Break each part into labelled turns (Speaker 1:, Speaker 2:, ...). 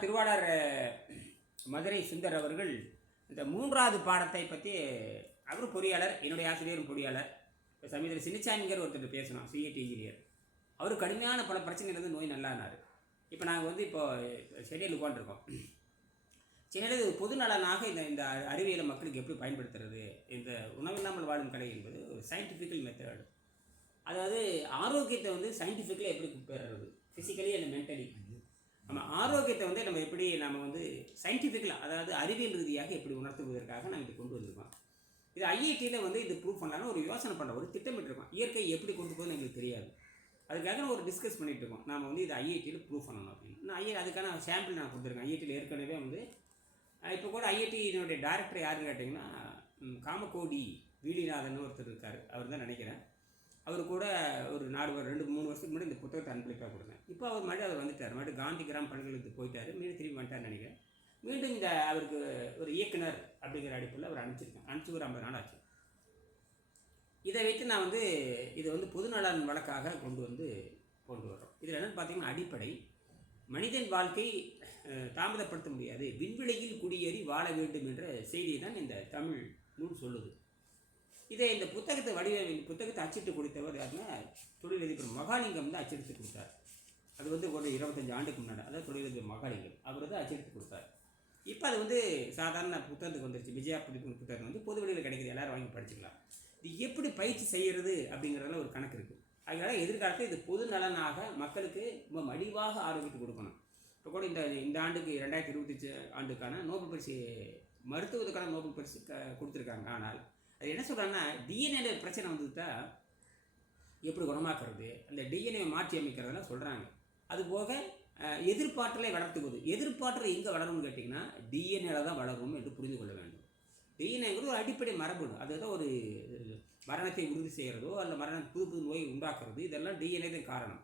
Speaker 1: திருவாளர் மதுரை சுந்தர் அவர்கள் இந்த மூன்றாவது பாடத்தை பற்றி அவரும் பொறியாளர் என்னுடைய ஆசிரியரும் பொறியாளர். இப்போ சமீபத்தில் சின்னச்சாமிங்கிற ஒருத்தர் பேசணும் சிஏடி இன்ஜினியர் அவர் கடுமையான பல பிரச்சனையிலேருந்து நோய் நல்லானார். இப்போ நாங்கள் வந்து இப்போது செடியில் உட்காந்துருக்கோம் சென்னையில் பொது நலனாக இந்த இந்த அறிவியலை மக்களுக்கு எப்படி பயன்படுத்துறது? இந்த உணவில்லாமல் வாழும் கலை என்பது ஒரு சயின்டிஃபிக்கல் மெத்தட் அதாவது ஆரோக்கியத்தை வந்து சயின்டிஃபிக்கலாக எப்படி பெறுறது ஃபிசிக்கலி அண்ட் மென்டலி நம்ம ஆரோக்கியத்தை வந்து நம்ம எப்படி நம்ம வந்து சயின்டிஃபிக்கலாக அதாவது அறிவியல் ரீதியாக எப்படி உணர்த்துவதற்காக நாங்கள் இது கொண்டு வந்திருக்கோம். இது ஐஐடியில் வந்து இது ப்ரூவ் பண்ணலாம்னு ஒரு யோசனை பண்ண ஒரு திட்டமிட்டிருக்கோம். இயற்கை எப்படி கொண்டு போகுதுன்னு எங்களுக்கு தெரியாது. அதுக்காக நான் ஒரு டிஸ்கஸ் பண்ணிட்டு இருக்கோம் நாம வந்து இது ஐஐடியில் ப்ரூவ் பண்ணணும் அப்படின்னு. நான் ஐஐ அதுக்கான சாம்பிள் நான் கொடுத்துருக்கேன். ஐஐடியில் ஏற்கனவே வந்து இப்போ கூட ஐஐடியினுடைய டைரக்டர் யாருன்னு கேட்டிங்கன்னா காமகோடி வீலிநாதன் ஒருத்தர் இருக்கார். அவர் தான் நினைக்கிறேன். அவர் கூட ஒரு நாலு ரெண்டு மூணு வருஷத்துக்கு முன்னாடி இந்த புத்தகத்தை அன்பளிப்பாக கொடுத்தேன். இப்போ அவர் மறுபடியும் அவர் வந்துட்டார். மறுபடியும் காந்தி கிராம் பல்கலைக்கழகத்துக்கு போயிட்டார். மீண்டும் திரும்பி வந்துட்டார்னு நினைக்கிறேன். மீண்டும் இந்த அவருக்கு ஒரு இயக்குனர் அப்படிங்கிற அடிப்பில் அவர் அனுப்பிச்சிருக்கேன். அனுப்பிச்சு ஒரு ஐம்பது நாள் ஆச்சு. இதை வைத்து நான் வந்து இதை வந்து பொதுநலன் வழக்காக கொண்டு வந்து கொண்டு வர்றோம். இதில் என்னென்னு பார்த்தீங்கன்னா அடிப்படை. மனிதன் வாழ்க்கை தாமதப்படுத்த முடியாது. விண்வெளியில் குடியேறி வாழ வேண்டும் என்ற செய்தியை தான் இந்த தமிழ் நூல் சொல்லுது. இதை இந்த புத்தகத்தை வடிவமைப்பு புத்தகத்தை அச்சிட்டு கொடுத்தவர் யாருன்னா தொழிலதிபர் மகாலிங்கம் தான் அச்சடித்து கொடுத்தார். அது வந்து ஒரு இருபத்தஞ்சு ஆண்டுக்கு முன்னாடி அதாவது தொழிலதிபர் மகாலிங்கம். அவர் தான் அச்சடித்து கொடுத்தார். இப்போ அது வந்து சாதாரண புத்தகத்துக்கு வந்துருச்சு. விஜயா புதிப்பு புத்தகம் வந்து பொது வெளியில் கிடைக்கிது எல்லோரும் வாங்கி படிச்சுக்கலாம். இது எப்படி பயிற்சி செய்கிறது அப்படிங்கிறதுல ஒரு கணக்கு இருக்குது அதனால எதிர்காலத்தில் இது பொது நலனாக மக்களுக்கு ரொம்ப மலிவாக ஆரோக்கியத்தை கொடுக்கணும். இப்போ கூட இந்த இந்த ஆண்டுக்கு ரெண்டாயிரத்தி இருபத்தஞ்சு ஆண்டுக்கான நோபல் பரிசு மருத்துவத்துக்கான நோபல் பரிசு க கொடுத்துருக்காங்க. ஆனால் அது என்ன சொல்கிறாங்கன்னா டிஎன்ஏல பிரச்சனை வந்துட்டா எப்படி குணமாக்குறது? அந்த டிஎன்ஏ மாற்றி அமைக்கிறதெல்லாம் சொல்கிறாங்க அதுபோக எதிர்பாற்றலை வளர்த்துக்குது வளர்த்துவது. எங்கே வளரும்னு கேட்டிங்கன்னா டிஎன்ஏல தான் வளரும் என்று புரிந்து கொள்ள வேண்டும். டிஎன்ஏங்கிறது ஒரு அடிப்படை மரபணு. அதுதான் ஒரு மரணத்தை உறுதி செய்கிறதோ அல்ல மரண புது புது நோயை உண்டாக்குறது இதெல்லாம் டிஎன்ஏ தான் காரணம்.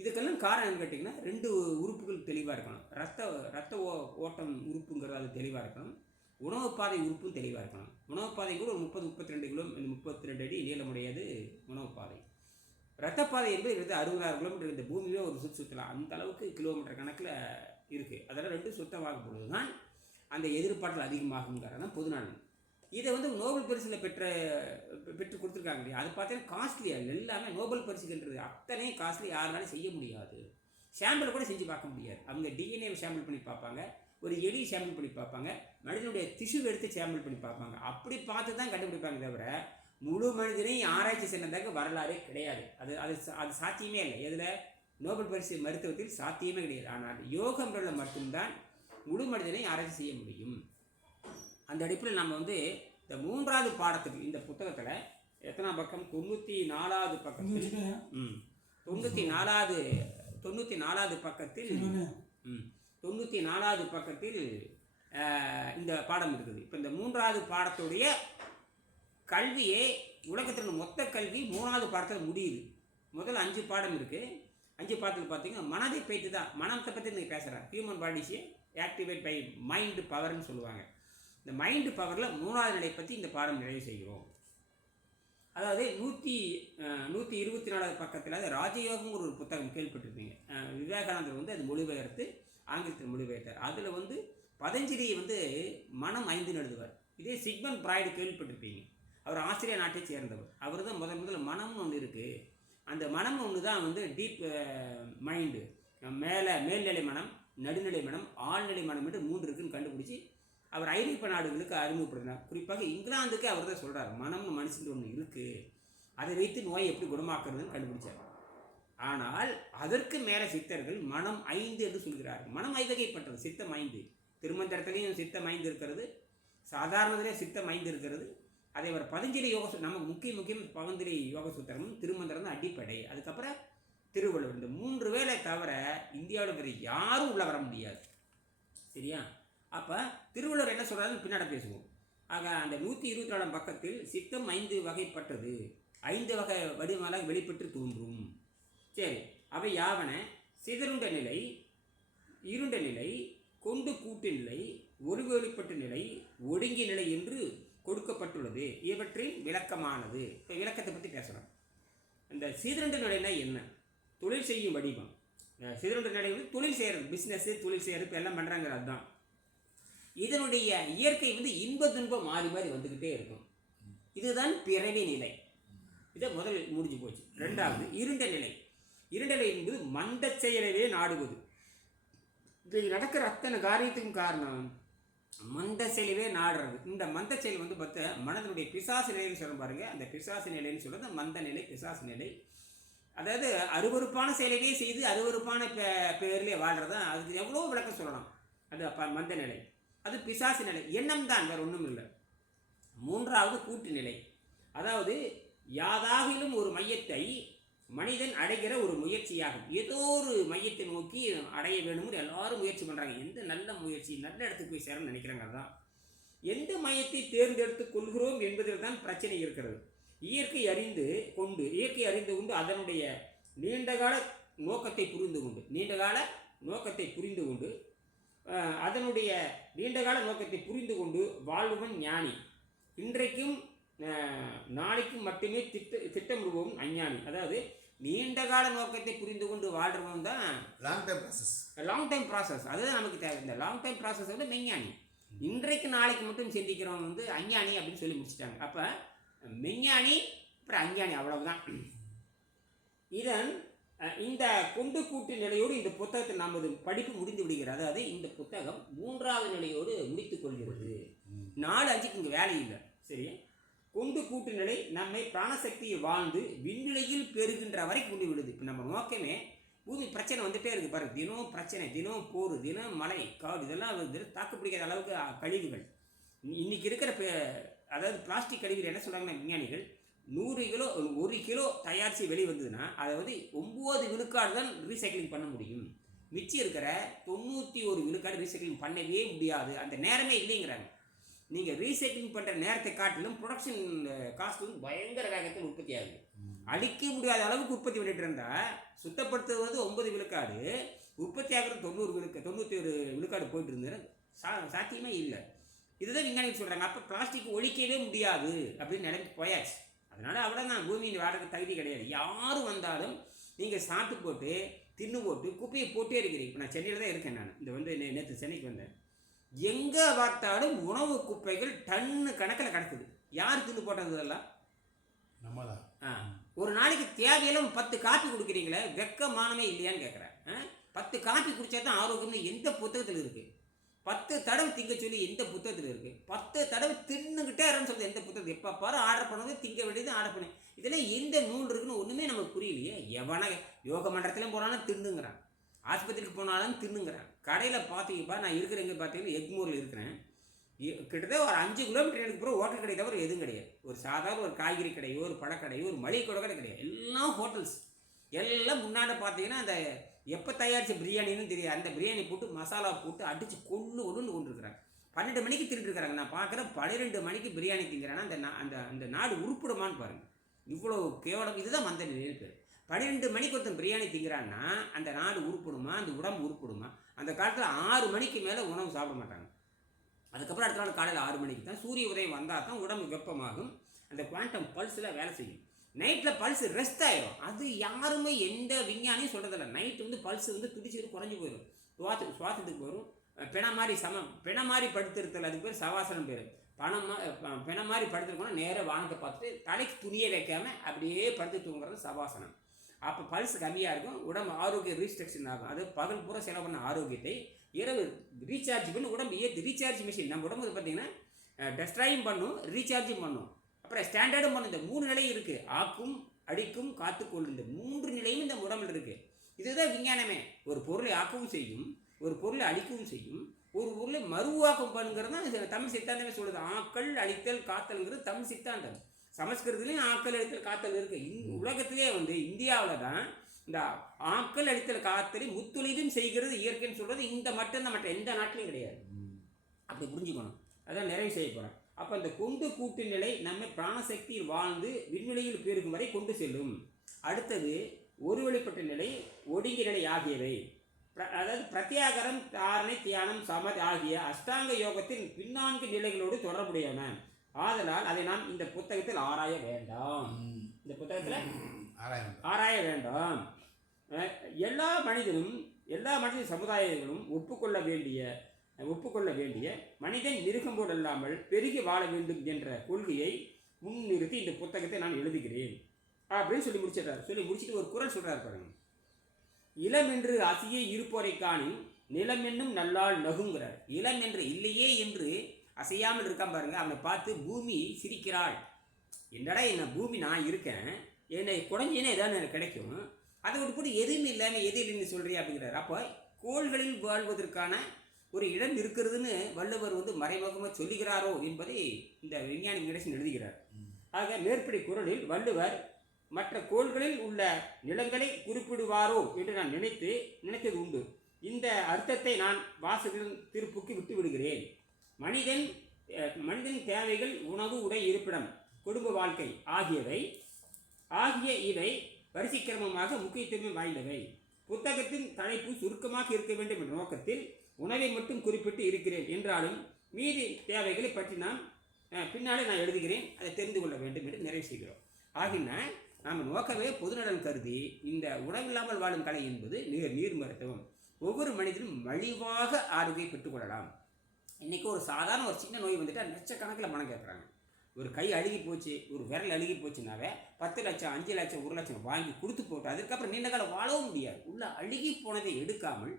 Speaker 1: இதுக்கெல்லாம் காரணம் என்னன்னு கேட்டிங்கன்னா ரெண்டு உறுப்புகள் தெளிவாக இருக்கணும். ரத்த ரத்த ஓ ஓட்டம் உறுப்புங்கிறது அது தெளிவாக இருக்கணும். உணவு பாதை உறுப்பும் தெளிவாக இருக்கணும். உணவு பாதை கூட ஒரு முப்பது முப்பத்தி ரெண்டு கிலோ முப்பத்தி ரெண்டு அடி நீளமுடையது உணவு பாதை. ரத்தப்பாதை என்பது இருந்து அறுபதாயிரம் கிலோமீட்டர் இந்த பூமியே ஒரு சுற்று சுற்றலாம் அந்த அளவுக்கு கிலோமீட்டர் கணக்கில் இருக்குது அதெல்லாம் ரெண்டும் சுத்தமாகும் பொழுது தான் அந்த எதிர்பார்த்தல் அதிகமாகுங்கிறது தான் பொதுநலன். இதை வந்து நோபல் பரிசில் பெற்ற பெற்று கொடுத்துருக்காங்க இல்லையா? அது பார்த்தீங்கன்னா காஸ்ட்லியாக எல்லாமே நோபல் பரிசுன்றது அத்தனை காஸ்ட்லி யாருனாலும் செய்ய முடியாது. சாம்பிள் கூட செஞ்சு பார்க்க முடியாது. அவங்க டிஎன்ஏ சாம்பிள் பண்ணி பார்ப்பாங்க. ஒரு எலி சாம்பிள் பண்ணி பார்ப்பாங்க. மனிதனுடைய திசு எடுத்து சாம்பிள் பண்ணி பார்ப்பாங்க. அப்படி பார்த்து தான் கண்டுபிடிப்பாங்க தவிர முழு மனிதனையும் ஆராய்ச்சி செய்யறதாக வரலாறே கிடையாது. அது அது அது சாத்தியமே இல்லை. எதில்? நோபல் பரிசு மருத்துவத்தில் சாத்தியமே கிடையாது. ஆனால் யோக முறையில் மட்டும்தான் முழு மனிதனை ஆராய்ச்சி செய்ய முடியும். அந்த அடிப்படையில் நம்ம வந்து இந்த மூன்றாவது பாடத்துக்கு இந்த புத்தகத்தில் எத்தனாம் பக்கம்? தொண்ணூற்றி நாலாவது பக்கத்தில். ம். தொண்ணூற்றி நாலாவது தொண்ணூற்றி நாலாவது பக்கத்தில் ம். தொண்ணூற்றி நாலாவது பக்கத்தில் இந்த பாடம் இருக்குது. இப்போ இந்த மூன்றாவது பாடத்துடைய கல்வியே உலகத்தில் மொத்த கல்வி மூணாவது பாடத்தில் முடியுது. முதல்ல அஞ்சு பாடம் இருக்குது அஞ்சு பாடத்தில் பார்த்தீங்கன்னா மனதை பயிற்று தான் மனத்தை பற்றி நீங்கள் பேசுகிறேன் ஹியூமன் பாடிஸை ஆக்டிவேட் பை மைண்டு பவர்னு சொல்லுவாங்க. இந்த மைண்டு பவரில் மூணாவது நிலை பற்றி இந்த பாடம் நிறைவு செய்கிறோம். அதாவது நூற்றி நூற்றி இருபத்தி நாலாவது பக்கத்தில் அது ராஜயோகம்ங்கிற ஒரு புத்தகம் கேள்விப்பட்டிருப்பீங்க. விவேகானந்தர் வந்து அது மொழிபெயர்த்து ஆங்கிலத்தில் மொழிபெயர்த்தார். அதில் வந்து பதஞ்சலி வந்து மனம் ஐந்து எழுதுவார் இதே சிக்மன் பிராய்டு கேள்விப்பட்டிருப்பீங்க. அவர் ஆஸ்திரேலியா நாட்டை சேர்ந்தவர். அவர் தான் முதல் முதல்ல மனம்னு ஒன்று இருக்குது அந்த மனம் ஒன்று தான் வந்து டீப் மைண்டு. மேலே மேல்நிலை மனம் நடுநிலை மனம் ஆழ்நிலை மனம் என்று மூன்று இருக்குன்னு கண்டுபிடிச்சி அவர் ஐரோப்பிய நாடுகளுக்கு அறிமுகப்படுத்தினார். குறிப்பாக இங்கிலாந்துக்கு அவர் தான் சொல்கிறார் மனம்னு மனுஷன் ஒன்று இருக்குது அதை வைத்து நோயை எப்படி குணமாக்குறதுன்னு கண்டுபிடிச்சார். ஆனால் அதற்கு மேலே சித்தர்கள் மனம் ஐந்து என்று சொல்கிறார்கள். மனம் ஐவகைப்பட்டது சித்தம் ஐந்து. திருமந்திரத்திலையும் சித்தம் ஐந்து இருக்கிறது. சாதாரணத்திலே சித்தம் ஐந்து இருக்கிறது. அதே ஒரு பதஞ்சலி யோக நமக்கு முக்கிய முக்கியம் பதஞ்சலி யோக சூத்திரமும் திருமந்திரம் தான் அடிப்படை. அதுக்கப்புறம் திருவள்ளுவர். இந்த மூன்று வேலை தவிர இந்தியாவில் வேறு யாரும் உள்ள வர முடியாது. சரியா? அப்போ திருவள்ளுவர் என்ன சொல்கிறாருன்னு பின்னாடி பேசுவோம். ஆக அந்த நூற்றி இருபத்தி நாலாம் பக்கத்தில் சித்தம் ஐந்து வகைப்பட்டது. ஐந்து வகை வடிவமாக வெளிப்பட்டு தோன்றும். சரி அவை யாவன? சிதறுண்ட நிலை இருண்ட நிலை கொண்டு கூட்டு நிலை ஒருவேறுபட்ட நிலை ஒடுங்கிய நிலை என்று கொடுக்கப்பட்டுள்ளது. இவற்றின் விளக்கமானது. இப்போ விளக்கத்தை பற்றி பேசலாம். இந்த சிதறுண்ட நிலைனா என்ன? தொழில் செய்யும் வடிவம். சிதறுண்ட நிலை வந்து தொழில் செய்கிறது பிஸ்னஸ்ஸு தொழில் செய்கிறது இப்போ எல்லாம் பண்ணுறாங்கிறது தான் இதனுடைய இயற்கை வந்து இன்ப துன்பம் மாறி மாறி வந்துக்கிட்டே இருக்கும். இதுதான் பிறவி நிலை. இதை முதல் முடிஞ்சு போச்சு. ரெண்டாவது இருண்ட நிலை. இருண்ட என்பது மந்த செயலவே நாடுவது. இது நடக்கிற அத்தனை காரியத்துக்கும் காரணம் மந்த செயலவே நாடுறது. இந்த மந்த செயல் வந்து பார்த்தா மனதனுடைய பிசாசு நிலைன்னு சொல்ல பாருங்க. அந்த பிசாசு நிலைன்னு சொல்றது மந்த நிலை பிசாசு நிலை. அதாவது அருவருப்பான செயலவே செய்து அருவருப்பான பே பேர்லேயே வாழ்கிறது தான் அதுக்கு எவ்வளோ விளக்கம் சொல்லலாம் அது அப்ப மந்த நிலை. அது பிசாசு நிலை. எண்ணம் தான் வேறு ஒன்றும் இல்லை. மூன்றாவது கூட்டு நிலை. அதாவது யாதாகிலும் ஒரு மையத்தை மனிதன் அடைகிற ஒரு முயற்சியாகும். ஏதோ ஒரு மையத்தை நோக்கி அடைய வேணும்னு எல்லாரும் முயற்சி பண்ணுறாங்க எந்த நல்ல முயற்சி நல்ல இடத்துக்கு போய் சேரணும்னு நினைக்கிறாங்க தான் எந்த மையத்தை தேர்ந்தெடுத்து கொள்கிறோம் என்பதில் தான் பிரச்சனை இருக்கிறது. இயற்கை அறிந்து கொண்டு இயற்கை அறிந்து கொண்டு அதனுடைய நீண்டகால நோக்கத்தை புரிந்து கொண்டு நீண்டகால நோக்கத்தை புரிந்து கொண்டு அதனுடைய நீண்டகால நோக்கத்தை புரிந்து கொண்டு வாழ்வன் ஞானி. இன்றைக்கும் அஹ், நாளைக்கும் மட்டுமே திட்ட திட்டமிடுவோம் அஞ்ஞானி. அதாவது நீண்டகால நோக்கத்தை புரிந்து கொண்டு வாழ்றவன் தான்
Speaker 2: long time process
Speaker 1: long time process அதுதான் நமக்கு தேவை. இந்த லாங் டைம் ப்ராசஸ் வந்து மெஞ்ஞானி இன்றைக்கு நாளைக்கு மட்டும் சிந்திக்கிறவன் வந்து அஞ்ஞானி அப்படின்னு சொல்லி முடிச்சிட்டாங்க. அப்போ மெஞ்ஞானி அப்புறம் அஞ்ஞானி அவ்வளவுதான். இதன் இந்த கொண்டு கூட்டு நிலையோடு இந்த புத்தகத்தை நமது படிப்பு முடிந்து விடுகிறது. அதாவது இந்த புத்தகம் மூன்றாவது நிலையோடு முடித்துக் கொள்கிறது. நாலு அஞ்சுக்கு இங்கே வேலை இல்லை. சரி கொண்டு கூட்டு நிலை நம்மை பிராணசக்தியை வாழ்ந்து விண்நிலையில் பெறுகின்ற வரை கொண்டு விடுது. இப்போ நம்ம நோக்கமே பூமி பிரச்சனை வந்துட்டே இருக்குது பாருங்க தினம் பிரச்சனை தினம் போர் தினம் மழை காடு இதெல்லாம் வந்து தாக்கு பிடிக்காத அளவுக்கு கழிவுகள். இன்னைக்கு இருக்கிற பே- அதாவது பிளாஸ்டிக் கழிவுகள் என்ன சொல்கிறாங்கன்னா விஞ்ஞானிகள் நூறு கிலோ ஒரு கிலோ தயாரித்து வெளியே வந்ததுன்னா அதை வந்து ஒம்பது விழுக்காடு தான் ரீசைக்ளிங் பண்ண முடியும். மிச்சம் இருக்கிற தொண்ணூற்றி ஒரு விழுக்காடு ரீசைக்ளிங் பண்ணவே முடியாது. அந்த நேரமே இல்லைங்கிறாங்க. நீங்கள் ரீசைக்ளிங் பண்ணுற நேரத்தை காட்டிலும் ப்ரொடக்ஷன் காஸ்ட் வந்து பயங்கர வேகத்தில் உற்பத்தி ஆகுது. அழிக்க முடியாத அளவுக்கு உற்பத்தி பண்ணிட்டு இருந்தா சுத்தப்படுத்துவது ஒன்பது விழுக்காடு உற்பத்தி ஆகிறது தொண்ணூறு விழுக்க தொண்ணூற்றி ஒரு விழுக்காடு போயிட்டு இருந்தது. சா சாத்தியமே இல்லை. இதுதான் விஞ்ஞானிகள் சொல்கிறாங்க அப்போ பிளாஸ்டிக் ஒழிக்கவே முடியாது அப்படின்னு நினைச்சு போயாச்சு. அதனால அவ்வளோ நான் பூமியின் வாடகை தகுதி கிடையாது. யாரும் வந்தாலும் நீங்கள் சாப்பிட்டு போட்டு தின்னு போட்டு குப்பையை போட்டே இருக்கிறீங்க. இப்போ நான் சென்னையில் தான் இருக்கேன் நான். இந்த வந்து நேற்று சென்னைக்கு வந்தேன். எங்கே பார்த்தாலும் உணவு குப்பைகள் டன்னு கணக்கில் கிடக்குது. யார் தின்னு போட்டது இதெல்லாம்?
Speaker 2: நம்ம தான்
Speaker 1: ஆ ஒரு நாளைக்கு தேவையெல்லாம் பத்து காப்பி குடிக்கிறீங்களே வெக்கமானமே இல்லையான்னு கேட்குறேன் பத்து காப்பி குடிச்சா தான் ஆரோக்கியம்னு எந்த புத்தகத்தில் இருக்குது பத்து தடவை திங்க சொல்லி எந்த புத்தகத்தில் இருக்குது பத்து தடவை தின்னுக்கிட்டே இருன்னு சொல்லுது எந்த புத்தகத்தில்? எப்போ பாரு ஆர்டர் பண்ணது திங்க வேண்டியது ஆர்டர் பண்ணு. இதெல்லாம் எந்த நூல் இருக்குன்னு ஒன்றுமே நமக்கு புரியலையே. எவன யோக மன்றத்திலும் போனாலும் தின்னுங்கிறான். ஆஸ்பத்திரிக்கு போனாலும் தின்னுங்கிறான். கடையில் பார்த்தீங்கப்பா நான் இருக்கிறேங்க பார்த்தீங்கன்னா எக்மூரில் இருக்கிறேன். கிட்டத்தட்ட ஒரு அஞ்சு கிலோமீட்டர் எனக்கு பிறகு ஹோட்டல் கடை தவிர எதுவும் கிடையாது. ஒரு சாதாரண ஒரு காய்கறி கடையோ ஒரு பழக்கடையோ ஒரு மளிகை கடை கிடையாது. எல்லாம் ஹோட்டல்ஸ் எல்லாம் முன்னாடி பார்த்தீங்கன்னா அந்த எப்போ தயாரித்த பிரியாணின்னு தெரியாது. அந்த பிரியாணி போட்டு மசாலா போட்டு அடித்து கொண்டு கொண்டு கொண்டுருக்குறாங்க பன்னெண்டு மணிக்கு திருட்டுருக்குறாங்க நான் பார்க்குறேன் பன்னிரெண்டு மணிக்கு பிரியாணி திங்கிறேன்னா அந்த அந்த அந்த நாடு உருப்பிடுமான்னு பாருங்கள் இவ்வளோ கேவலம். இதுதான் மந்த நிலையில் பேர் பன்னிரெண்டு மணிக்கு ஒருத்தன் பிரியாணி திங்கிறான்னா அந்த நாடு உருப்பிடுமா அந்த உடம்பு உருப்பிடுமா? அந்த காலத்தில் ஆறு மணிக்கு மேலே உணவு சாப்பிட மாட்டாங்க. அதுக்கப்புறம் அடுத்த நாள் காலையில் ஆறு மணிக்கு தான் சூரிய உதயம் வந்தால் தான் உடம்பு வெப்பமாகும். அந்த குவாண்டம் பல்ஸில் வேலை செய்யும். நைட்டில் பல்ஸ் ரெஸ்ட் ஆகிடும் அது யாருமே எந்த விஞ்ஞானியும் சொல்கிறதில்ல நைட்டு வந்து பல்ஸ் வந்து துடிச்சிட்டு குறைஞ்சி போயிடும் சுவாச சுவாசத்துக்கு வரும் பிண மாதிரி சமம். பிண மாதிரி படுத்திருத்தல் அதுக்கு பேர் சவாசனம் பேர். பணம் மா- பிண மாதிரி படுத்துருக்கோன்னா நேராக வானத்தை பார்த்துட்டு தலைக்கு துணியை வைக்காமல் அப்படியே படுத்து தூங்குறது சவாசனம். அப்போ பல்ஸ் கம்மியாக இருக்கும் உடம்பு ஆரோக்கியம் ரீஸ்ட்ரக்ஷன் ஆகும். அது பகல் பூரா செலவு பண்ண ஆரோக்கியத்தை இரவு ரீசார்ஜ் பண்ணி உடம்பு ஏற்றி ரீசார்ஜ் மிஷின் நம்ம உடம்பு பார்த்தீங்கன்னா டெஸ்ட்ராயும் பண்ணும் ரீசார்ஜும் பண்ணும். அப்புறம் ஸ்டாண்டர்டும் பண்ணும். இந்த மூணு நிலை இருக்குது ஆக்கும் அடிக்கும் காத்துக்கொள்ளும் இந்த மூன்று நிலையும் இந்த உடம்புல இருக்குது இதுதான் விஞ்ஞானமே. ஒரு பொருளை ஆக்கவும் செய்யும் ஒரு பொருளை அழிக்கவும் செய்யும். ஒரு பொருளை மறுவாக்கம் பண்ணுங்கிறது தான் தமிழ் சித்தாந்தமே சொல்லுது. ஆக்கள் அழித்தல் காத்தல்ங்கிறது தமிழ் சித்தாந்தம். சமஸ்கிருதத்துலேயும் ஆக்கள் அழித்தல் காத்தல் இருக்கு. இந்த உலகத்திலே வந்து இந்தியாவில் தான் இந்த ஆக்கள் அழித்தல் காத்தலை முத்துளிதும் செய்கிறது இயற்கைன்னு சொல்கிறது இந்த மட்டும்தான் மற்ற எந்த நாட்டிலையும் கிடையாது. அப்படி புரிஞ்சுக்கணும். அதான் நிறைவு செய்ய போகிறேன் அப்போ அந்த கொண்டு கூட்டு நிலை நம்மை பிராணசக்தியில் வாழ்ந்து விண்வெளியில் பெருகும் வரை கொண்டு செல்லும். அடுத்தது ஒரு வழிப்பட்ட நிலை ஒடுங்கி நிலை ஆகியவை. அதாவது பிரத்யாகரம் தாரணை தியானம் சமதி ஆகிய அஷ்டாங்க யோகத்தின் பின்னான்கு நிலைகளோடு தொடர்புடையன. ஆதலால் அதை நாம் இந்த புத்தகத்தில் ஆராய வேண்டாம். இந்த புத்தகத்தில் ஆராய வேண்டாம். எல்லா மனிதனும் எல்லா மனித சமுதாயங்களும் ஒப்புக்கொள்ள வேண்டிய ஒப்புக்கொள்ள வேண்டிய மனிதன் மிருகம் போல் அல்லாமல் பெருகி வாழ வேண்டும் என்ற கொள்கையை முன்னிறுத்தி இந்த புத்தகத்தை நான் எழுதுகிறேன். அப்படின்னு சொல்லி முடிச்சிடுறாரு. சொல்லி முடிச்சிட்டு ஒரு குரல் சொல்றாரு பாருங்க. இளம் என்று அசியே இருப்போரை காணின் நிலம் என்னும் நல்லாள் நகுங்கிறார். இளம் என்று இல்லையே என்று அசையாமல் இருக்கான் பாருங்க. அவனை பார்த்து பூமி சிரிக்கிறாள். என்னடா என்ன பூமி நான் இருக்கேன். என்னை குறைஞ்சினா ஏதாவது எனக்கு கிடைக்கும். அதை விட்டு எதுவுமே இல்லாமல் எது இல்லைன்னு சொல்கிறீ அப்படிங்கிறார். அப்போ கோள்களில் வாழ்வதற்கான ஒரு இடம் இருக்கிறதுன்னு வள்ளுவர் வந்து மறைமுகமாக சொல்லுகிறாரோ? என்பதை இந்த விஞ்ஞானி கணேசன் எழுதுகிறார். ஆக மேற்படி குரலில் வள்ளுவர் மற்ற கோள்களில் உள்ள நிலங்களை குறிப்பிடுவாரோ? என்று நான் நினைத்து நினைத்தது உண்டு. இந்த அர்த்தத்தை நான் வாசகன் திருப்புக்கு விட்டு விடுகிறேன். மனிதன் மனிதன் தேவைகள் உணவு உடை இருப்பிடம் குடும்ப வாழ்க்கை ஆகியவை ஆகிய இவை வரிசைக்கிரமமாக முக்கியத்துவம் வாய்ந்தவை. புத்தகத்தின் தலைப்பு சுருக்கமாக இருக்க வேண்டும் என்ற நோக்கத்தில் உணவை மட்டும் குறிப்பிட்டு இருக்கிறேன் என்றாலும் மீதி தேவைகளை பற்றி நான் பின்னாலே நான் எழுதுகிறேன். அதை தெரிந்து கொள்ள வேண்டும் என்று நிறைவு செய்கிறோம். ஆகினா நாம் நோக்கவே பொதுநலம் கருதி இந்த உணவில்லாமல் வாழும் கலை என்பது நீர் நீர் மருத்துவம். ஒவ்வொரு மனிதனும் மலிவாக ஆரோக்கியம் பெற்றுக்கொள்ளலாம் இன்றைக்கி ஒரு சாதாரண ஒரு சின்ன நோய் வந்துட்டால் லட்சக்கணக்கில் பணம் கேட்குறாங்க. ஒரு கை அழுகி போச்சு ஒரு விரல் அழுகி போச்சுனாவே பத்து லட்சம் அஞ்சு லட்சம் ஒரு லட்சம் வாங்கி கொடுத்து போட்டு அதுக்கப்புறம் நீண்ட காலம் வாழவும் முடியாது. உள்ள அழுகி போனதை எடுக்காமல்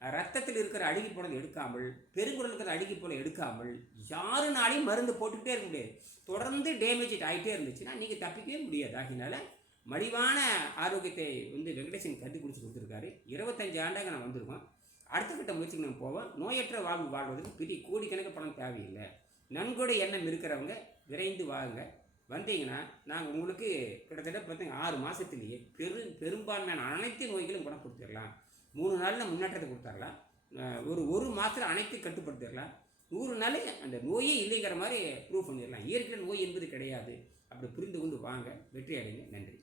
Speaker 1: ரத்தத்தில் இருக்கிற அழுகி போனதை எடுக்காமல் பெருங்குடல் இருக்கிற அழுகி போல எடுக்காமல் யாருனாலையும் மருந்து போட்டுக்கிட்டே இருக்க முடியாது. தொடர்ந்து டேமேஜ் ஆகிட்டே இருந்துச்சுன்னா நீங்கள் தப்பிக்கவே முடியாது. ஆகினால மலிவான ஆரோக்கியத்தை வந்து வெங்கடேசன் கண்டுபிடிச்சி கொடுத்துருக்காரு. இருபத்தஞ்சு ஆண்டாக நான் வந்திருக்கோம். அடுத்த கட்ட முயற்சிக்கு நம்ம போவோம். நோயற்ற வாழ்வு வாழ்வதற்கு பெரிய கோடிக்கணக்கு பணம் தேவையில்லை. நன்கொடை எண்ணம் இருக்கிறவங்க விரைந்து வாங்க வந்தீங்கன்னா நாங்கள் உங்களுக்கு கிட்டத்தட்ட பார்த்தீங்கன்னா ஆறு மாதத்துலேயே பெரு பெரும்பான்மையான அனைத்து நோய்களும் குணப்படுத்திடலாம் மூணு நாளில் முன்னேற்றத்தை கொடுத்துடலாம். ஒரு ஒரு மாதத்தில் அனைத்து கட்டுப்படுத்திடலாம். நூறு நாள் அந்த நோயே இல்லைங்கிற மாதிரி ப்ரூவ் பண்ணிடலாம். இயற்கை நோய் என்பது கிடையாது. அப்படி புரிந்து கொண்டு வாங்க. வெற்றி அடைங்க. நன்றி.